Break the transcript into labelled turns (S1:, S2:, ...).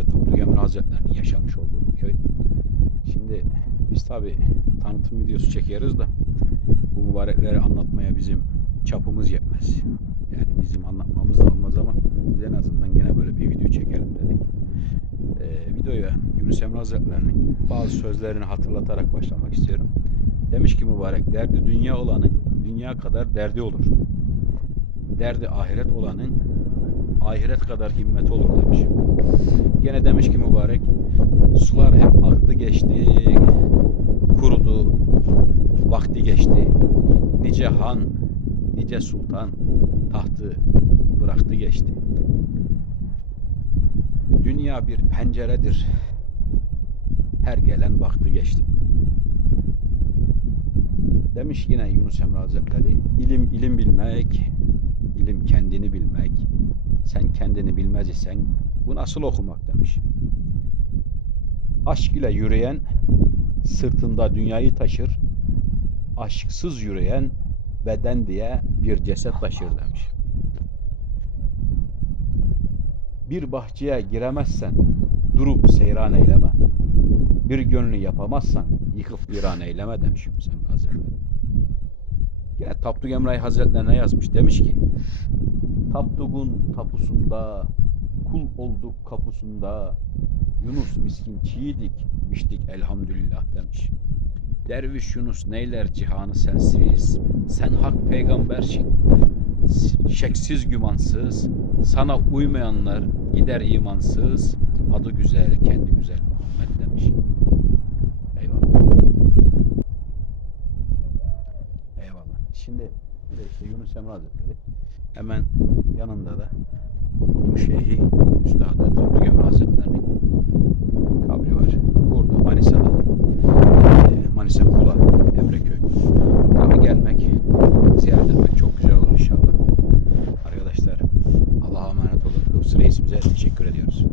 S1: Tapduk Emre Hazretleri'nin yaşamış olduğu bu köy. Şimdi biz tabi tanıtım videosu çekeriz da bu mübarekleri anlatmaya bizim çapımız yetmez. Yani bizim anlatmamız da olmaz ama biz en azından gene böyle bir video çekelim dedik. Ee, videoya Yunus Emre Hazretleri'nin bazı sözlerini hatırlatarak başlamak istiyorum. Demiş ki mübarek derdi dünya olanın dünya kadar derdi olur. Derdi ahiret olanın ahiret kadar himmeti olur demiş. Gene demiş ki mübarek sular hep aktı geçti kurudu vakti geçti. Nice han nice sultan tahtı bıraktı geçti. Dünya bir penceredir. Her gelen baktı geçti. Demiş yine Yunus Emre Hazretleri ilim ilim bilmek ilim kendini bilmek sen kendini bilmez isen bu nasıl okumak demiş. Aşk ile yürüyen sırtında dünyayı taşır aşksız yürüyen beden diye bir ceset taşır demiş. Bir bahçeye giremezsen durup seyran eyleme. Bir gönlü yapamazsan yıkıp viran eyleme demiş Emre Hazretleri. Yine Tapduk Emre Hazretlerine yazmış. Demiş ki Tapduk'un tapusunda kul olduk kapusunda Yunus miskin çiğdik biçtik elhamdülillah demiş. Derviş Yunus neyler cihanı sensiz sen hak peygambersin şeksiz gümansız sana uymayanlar gider imansız adı güzel kendi güzel Muhammed demiş. Eyvallah. Eyvallah. Şimdi bir de işte Yunus Emre Hazretleri Hemen yanında da Kutu Şeyhi Üstadı Tatlı Gömür Hazretleri'nin kabri var. Burada Manisa'da e, Manisa Kula Emreköy. Tabi gelmek, ziyaret etmek çok güzel olur inşallah. Arkadaşlar Allah'a emanet olun. Hıfzı Reisimize teşekkür ediyoruz.